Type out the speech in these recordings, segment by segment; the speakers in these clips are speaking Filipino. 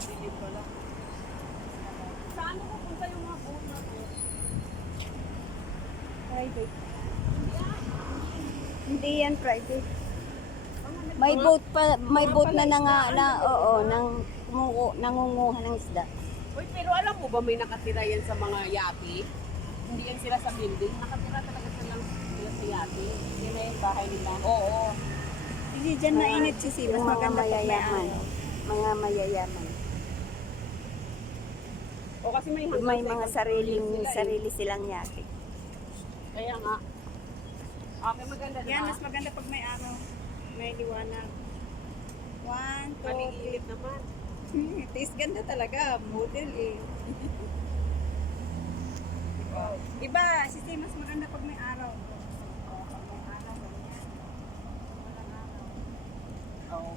Nakadilim pa lang. Saan mo pupunta yung mga boat na to? Private. Hindi yan private. May boat pa, may boat na oo, nangunguha ng isda. Uy, pero alam mo ba may nakatira yan sa mga yate? Hindi yan sila sa building. Nakatira talaga sila sa yate. Yan na yung bahay nila. Oo. Hindi dyan mainit si mas maganda mayayaman. Mga mayayaman. O kasi may May mga sarili silang yate. Kaya nga. Okay, maganda na. Yan, mas maganda pag may araw. May liwanag. 1, 2, Maliit naman. Taste ganda talaga. Model eh. Iba, si mas maganda pag may araw. Pag may araw, ganyan. Walang araw. Oo.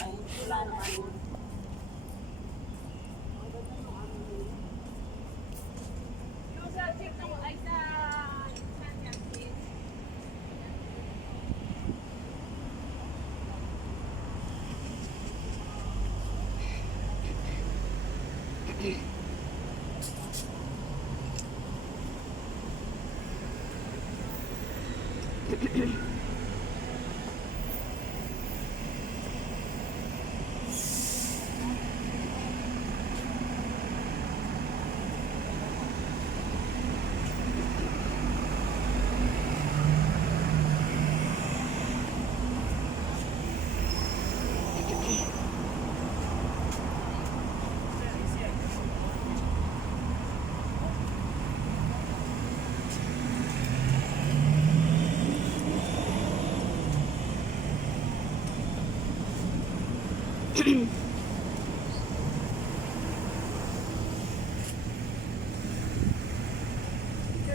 Ay, wala naman. Yung sa chip na ay sa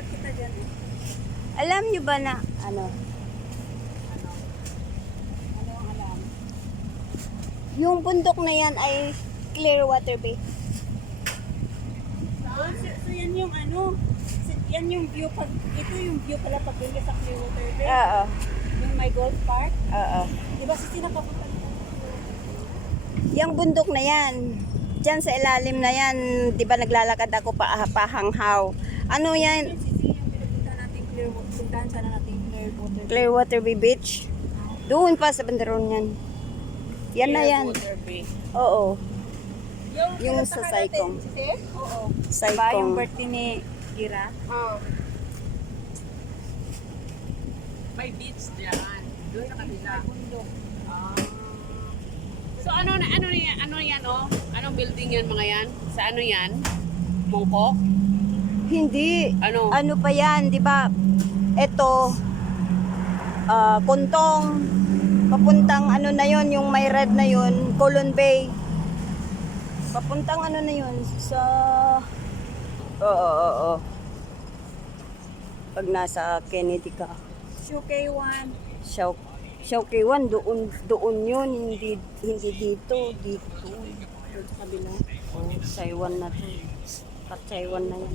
Kita dyan eh. Alam nyo ba na, ano? ano ang alam? Yung bundok na yan ay Clearwater Bay. So yan yung ano, yan yung view pag, ito yung view pala pag doon ka sa Clearwater Bay. Oo. Yung may golf park. Oo. Di ba si Sina papunta dito? Yung bundok na yan, dyan sa ilalim na yan, di ba naglalakad ako pahanghaw. Ano yan? Si Sina yung pinapunta natin Clearwater, puntahan sana natin Clearwater Bay. Clearwater Bay Beach. Doon pa sa bandaron yan. Yan na yan. Clearwater Bay. Oo. Yung pinuntahan sa natin, Saicong. si Sis? Oo. Diba Saicong. yung birthday ni Gira? Oh. May beach diyan. Doon sa kanila. Bundok. Ah. So ano yan oh? Anong building yan mga yan? Sa ano yan? Mongkok? Hindi. Ano? Ano pa yan, di ba? Ito, Kuntong. Papuntang ano na yon, yung may red na yon, Colon Bay. Papuntang ano na yon sa... Oo. Pag nasa Kennedy ka. Shukay-1. Shawkey 1, doon yun, hindi dito. Doon sa kabila. Oh, Taiwan na to. Pat Taiwan na yan.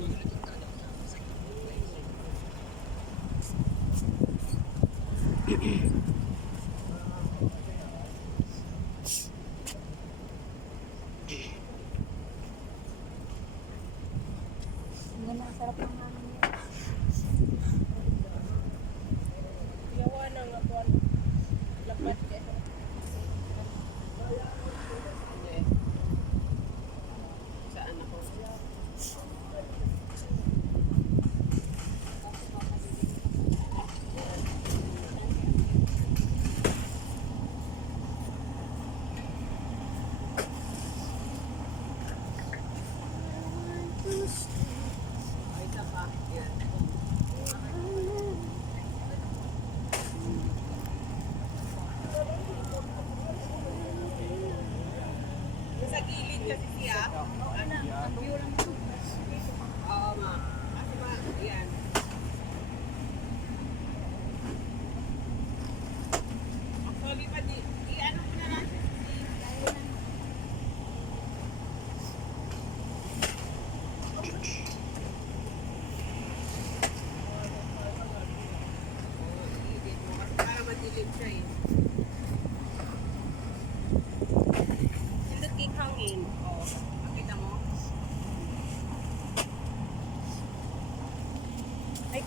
Ang ganda, ang sarap ng hangin niya. Yawa na nga po. Lapat ka. Saan ako? Ay, isa pa. Yan. Sa gilid kasi siya. Ang view lang ito. Oo nga. Kasi ma, yan. Actually, i-ano mo na lang siya. Para madilim siya eh.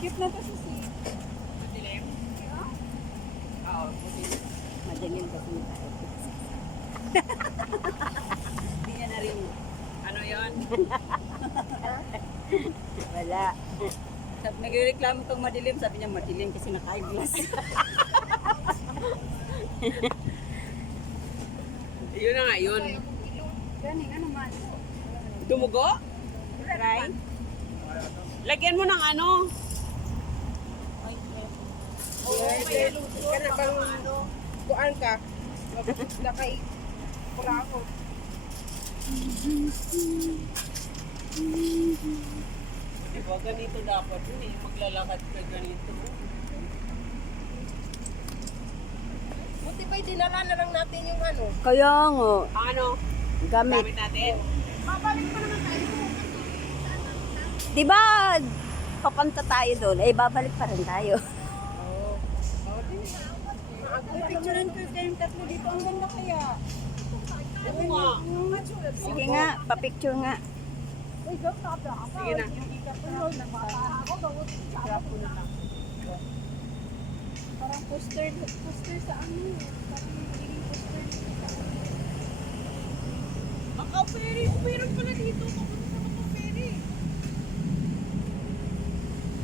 Cute na to si. Madilim? Oo, puti. Madilim kasi tayo. Hindi niya na rin. Ano yun? Wala. Nagreklamo tong madilim, sabi niya madilim kasi naka-eyeglass. Yun na nga yun. Ganing, ano man? Dumugo? Try. Lagyan mo ng ano? Kana bang kuan ka? Nakay pula ako. Diba, ganito dapat yun eh. Maglalakad ka ganito. Buti ba'y dinala na lang natin yung ano? Kaya nga, Ano? gamit. Gamit natin? Babalik pa naman tayo. Di ba, papunta tayo doon, eh babalik pa rin tayo. Picturean ko kayong tatlo dito. Ang ganda kaya. Oo nga. Sige nga, papicture nga. Sige na. Parang poster sa ano. Parang magiging poster. Macau Ferry. Meron pala dito. Papunta sa Macau Ferry.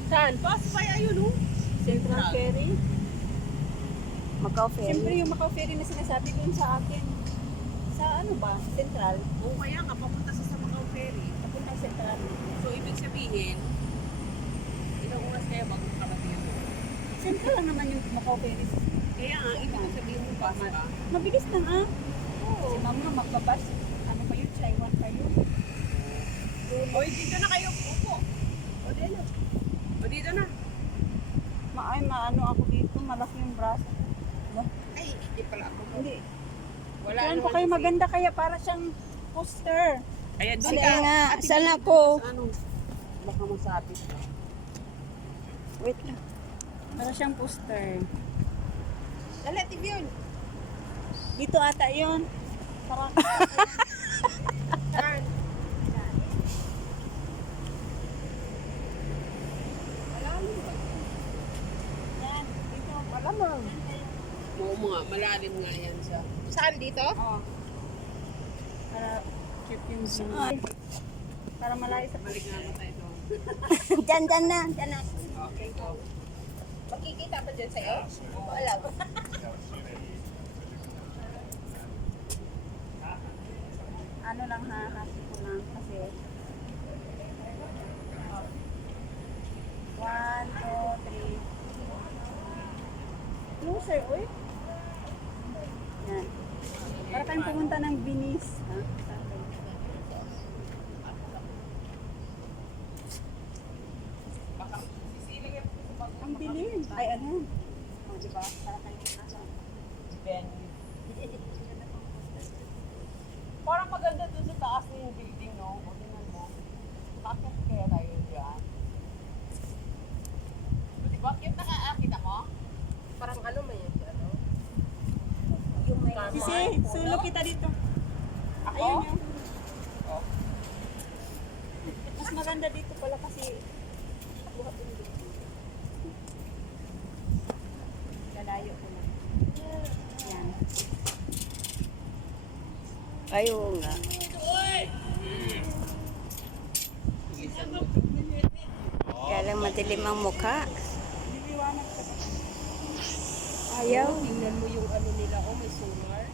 Saan? Bus pa ayun oh. Central Ferry. Macau Siyempre Ferry. yung Macau Ferry na sinasabi ko sa akin. Sa ano ba? Central. Oo kaya nga, papunta sa Macau Ferry. Papuntang Central. So, ibig sabihin, ilang oras kaya bago karating ito? Central lang naman yung Macau Ferry. Kaya nga, ibig sabihin mo bus pa. Mabilis lang ah. Oo. Si ma'am nga magbabas. Ano pa yun? Taiwan kayo. Oy, dito na kayo. Upo. O, dito. O, dito na. Ay, maano ako dito. Malaki yung braso. Ay, hindi pala ako. Hindi. Wala Kaya ko naman kayo kasi. maganda kaya para siyang poster. Kaya doon Sige ka. nga, Ate, saan dito ako? ka sa Ano? Baka masapit ka. Wait lang. Para siyang poster. Dali, TV yun. Dito ata yun. Parang Saan? yan. Dito. Malamang. Oo mga, malalim nga yan siya. Saan dito? Oh. Para cute yung view. Para malayo sa Balik nga na tayo doon. Dyan na, dyan na. Okay, go. Makikita pa dyan sa'yo? Wala ba? ano lang ha, kasi ko lang kasi 1, 2, 3 closer, uy. Yan. Para tayong pumunta ng Venice. Ha? Ang dilim. Ay, ano? O, diba? Para tayong nasa Venue. Parang maganda doon sa taas na yung building, no? O, tingnan mo. Bakit kaya tayo dyan? Diba? Cute na nakakita mo? Parang ano may yan ano? Sisi, sulo kita dito. Ako? Ayun yun. Oh. Mas maganda dito pala kasi buhat yung dito. Lalayo ko lang. Yan. Ayaw nga. Kaya lang madilim ang mukha. Diliwanag ka. Ayaw. Tingnan mo yung ano nila, oh may solar.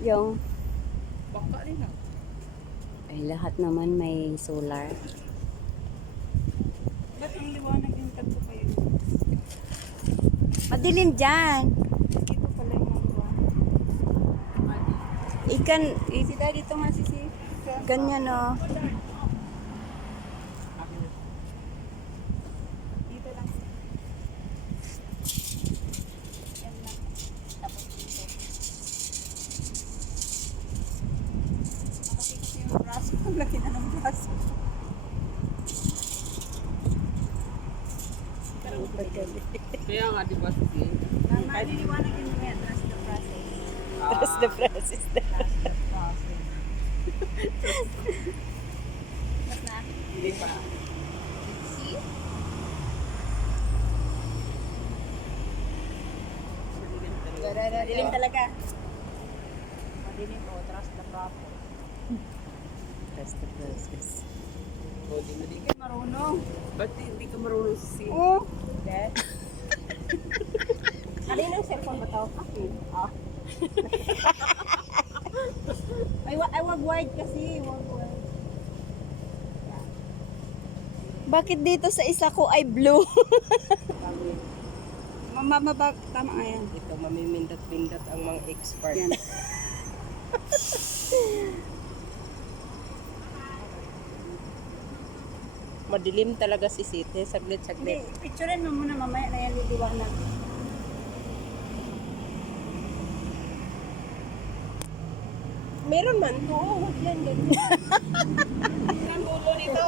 Yung, Baka rin ah. ay lahat naman may solar. Ba't ang liwanag yung tagpo kayo? Madilim dyan. Dito pala yung liwanag. Ikan, Si Daddy dito nga sisi. ganyan o. Dito lang. Yan lang. Tapos dito. Nakakita ko yung braso. Ang laki na ng braso. Kaya nga, di ba, sige? Maliliwanag yung mga trust the process. Trust the process. Mas na. Hindi pa. See? Madilim talaga. Madilim o, trust the prophet. Trust the process. O, di ka marunong. Ba't hindi ka marunong si... Oo. Dad? Kaninang cellphone ba to? Ah. Ay, wag wide kasi. Wag wide. Bakit dito sa isa ko ay blue? Mamabag. Tama nga yan. Ito, mamimindot-pindot ang mga expert. Yan. Madilim talaga si City. Hindi, Saglit-saglit. picturean mo muna mamaya na yan liliwanag. Meron man. Oo, yan, ganyan. Ang ulo nito.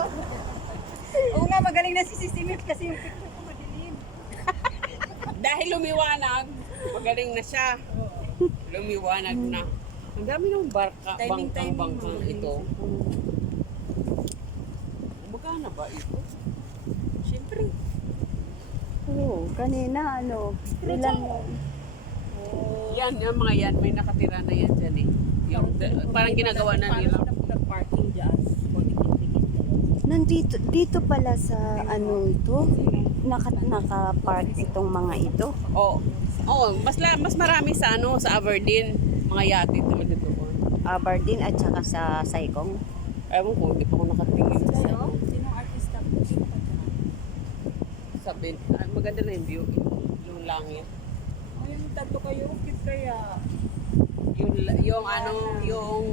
Oo nga, magaling na si Sisimip kasi yung picture ko madilim. Dahil lumiwanag, magaling na siya. Lumiwanag na. Ang dami ng barka, bangkang-bangkang ito. Magkano ba ito? Siyempre. Oo, kanina ano, ilan yun? Yan, yung mga yan, may nakatira na yan dyan eh. Yung, parang ginagawa na nila. Nag-parking dyan. O, dikit-dikit ka lang. Nandito, dito pala sa ano ito, naka-park itong mga ito. Oo. Oh, mas marami sa ano, sa Aberdeen. Mga yate talaga doon. Aberdeen at saka sa Saikong. Ewan ko, hindi pa ako nakatingin sa Sino? Sinong artista? Sino pa dyan? sabi. Maganda na yung view. Yung langit. Oh, yung tatlo kayo, cute kaya. Yung ano, yung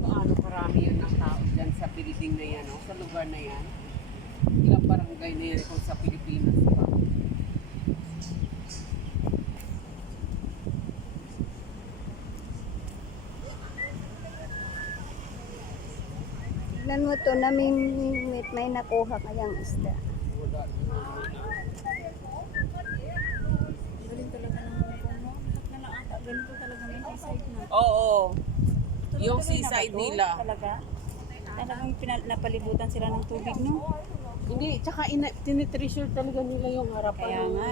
ano karami yun ang tao dyan sa building na yan, no? Sa lugar na yan. Ilang barangay na yan kung sa Pilipinas pa. Tignan mo to, namimit, may nakuha kayang isda. Galing talaga ng Hong Kong, no? Na naata, ganito talaga may seaside na. Oo. Yung Tuloy-tuloy na seaside ba to? nila. Talaga? Talagang napalibutan sila ng tubig, no? Hindi, tsaka tinitreasure talaga nila yung harapan. Kaya ng nga,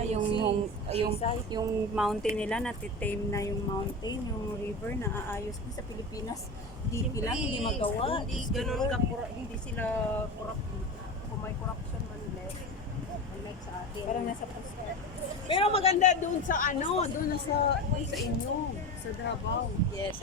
yung seaside. mountain nila, natitame na yung mountain, yung river, na aayos mo sa Pilipinas. Hindi lang, hindi magawa. Hindi ganun hindi sila corrupt. Kung may corruption man left, unlike sa atin. Parang nasa puso. Pero maganda doon sa ano, doon sa inyo, sa Davao. Yes,